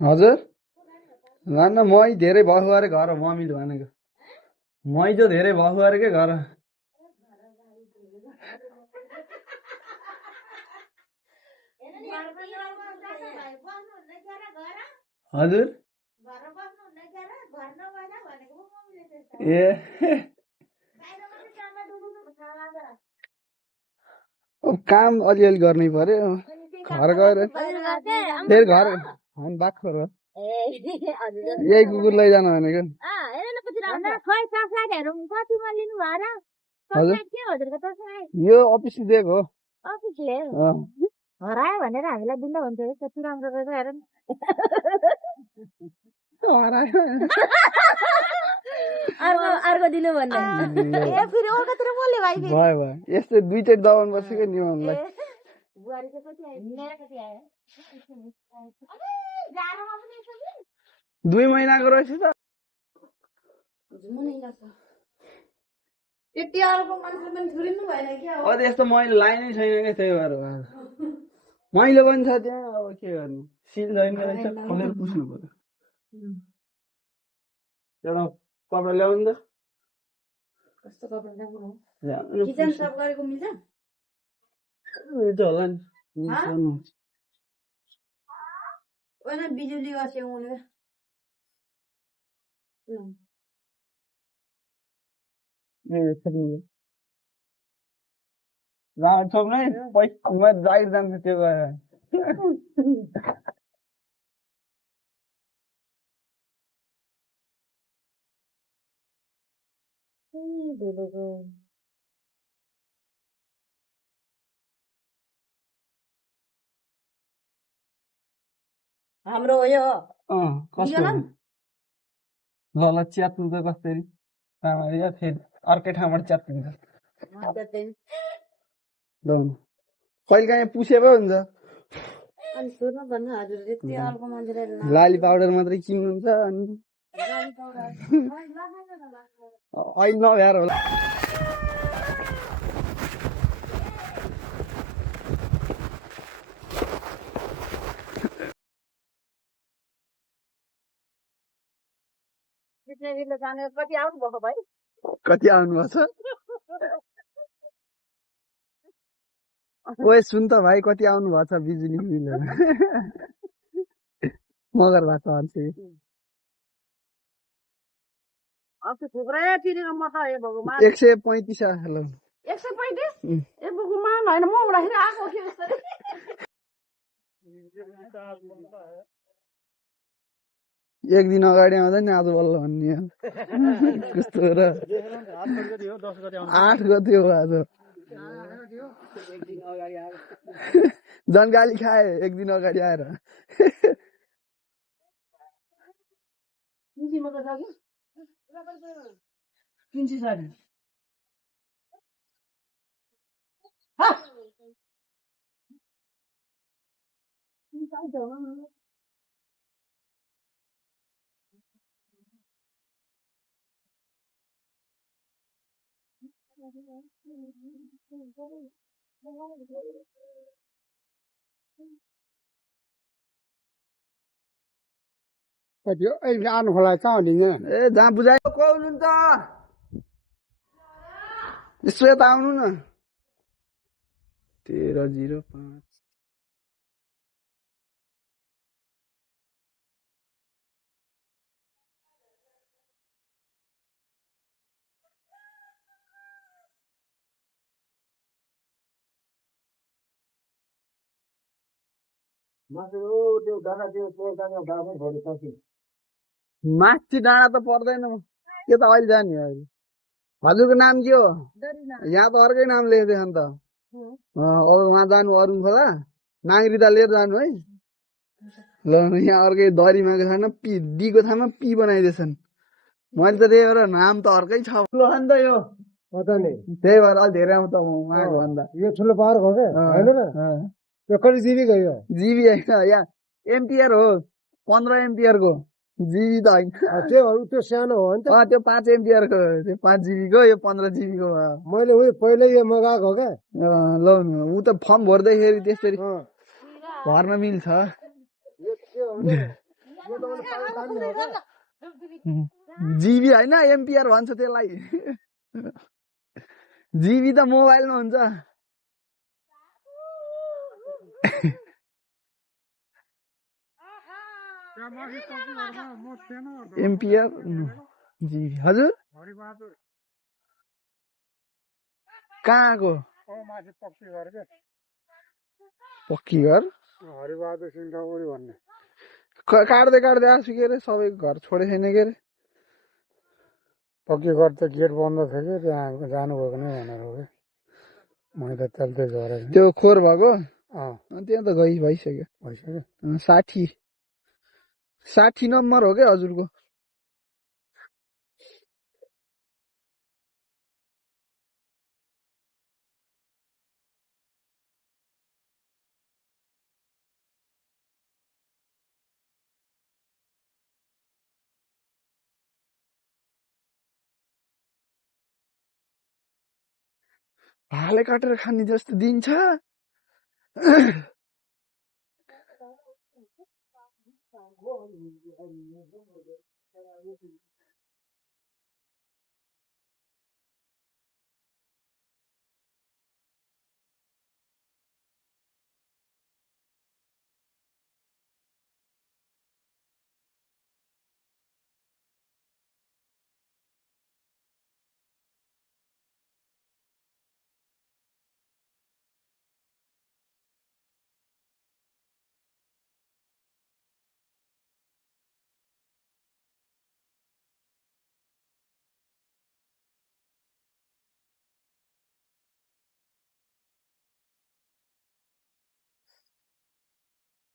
हजुर लान्न मही धेरै भएको अरे घर मम्मीले भनेको मही त धेरै भएको अरे के घर हजुर ए काम अलिअलि गर्नै पर्यो घर गएर फेरि घर बाख्रो हो यही कुकुर लैजानु भनेको यो अफिस दिएको हो हरायो भनेर हामीलाई दिँदा हुन्छ कति राम्रो रहेछ हेर न अर्को दिनु भन्ने फेरि अर्कोतिर बोल्यो भाइ भयो भयो यस्तो दुईचोटि दबाउनु पर्छ क्या नियमलाई बुहारी चाहिँ कति आयो मेरो कति आयो 2 महिनाको रहेछ त यति अर्को मान्छे पनि थुरिनु भएन क्या अझ यस्तो मैले लाइनै छैन क्या त्यही भएर मैले पनि छ त्यहाँ अब के गर्नु सिल छैन रहेछ खोलेर पुस्नु पर्यो एउटा कपडा ल्याउनु त कस्तो कपडा ल्याउनु ल्याउनु किचन साफ गरेको मिल्छ मिल्छ होला नि ओना बिजुली वास्याउले छोप्नै पैसा जागिर जान्छ त्यो गएर हाम्रो हो यो कस्तो ल च्यात्नु त कसरी फेरि अर्कै ठाउँबाट च्यात्तिन्छ कहिले काहीँ पुसे पो हुन्छ लाली पाउडर मात्रै किन्नुहुन्छ अनि अहिले नभ्याएर होला कति आउनुभएको छ ओए सुन त भाइ कति आउनु भएको छ बिजुली बिल मगर भएको छ 135 हेलो 135 ए भगवान हैन म उडाखेर आको के जस्तो एक दिन अगाडि आउँदा नि आज बल्ल भन्ने कस्तो र 8 गते हो आज जनगाली खाए एक दिन अगाडि आएर आउनु खोला कहाँ हुने ए जहाँ बुझायो को हुनुहुन्छ यसो यता आउनु न 1305 माथि डाँडा त पर्दैन के त अहिले जाने अहिले हजुरको नाम के हो यहाँ त अर्कै नाम लेख्दैछ नि त अब उहाँ जानु अरुण खोला नागरिकता लिएर जानु है ल यहाँ अर्कै दरीमाको ठाउँमा पी डीको ठाउँमा पी बनाइदिएछन् मैले त त्यही भएर नाम त अर्कै छ ल नि त यो त्यही भएर अलि धेरै आउँछ उहाँको भन्दा यो ठुलो पार्क हो क्या होइन र यो कति जिबी गयो जिबी होइन यहाँ एमपिआर हो 15 एमपिआर को जिबी त होइन त्यो सानो हो नि त त्यो 5 एमपिआर को त्यो 5 जिबी को यो 15 जिबी को मैले पहिल्यै यो मगाएको हो क्या ल ऊ त फर्म भर्दाखेरि त्यसरी भर्न मिल्छ यो के हो जिबी होइन एमपिआर भन्छ त्यसलाई जिबी त मोबाइलमा हुन्छ एमपिआर जिबी हजुर कहाँको पक्की घर हरिबहादुर सिंह ठकुरी भन्ने काट्दै काट्दै आएको छु के अरे सबैको घर छोडे छैन के अरे पक्की घर त गेट बन्द थियो कि त्यहाँ जानुभएको नै भनेर हो कि मैले त चल्दै गरेँ त्यो खोर भएको अँ त्यहाँ त भइसक्यो भइसक्यो 60 नम्बर हो क्या हजुरको भाले काटेर खाने जस्तो दिन्छ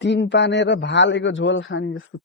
तीन पानेर भालेको झोल खाने जस्तो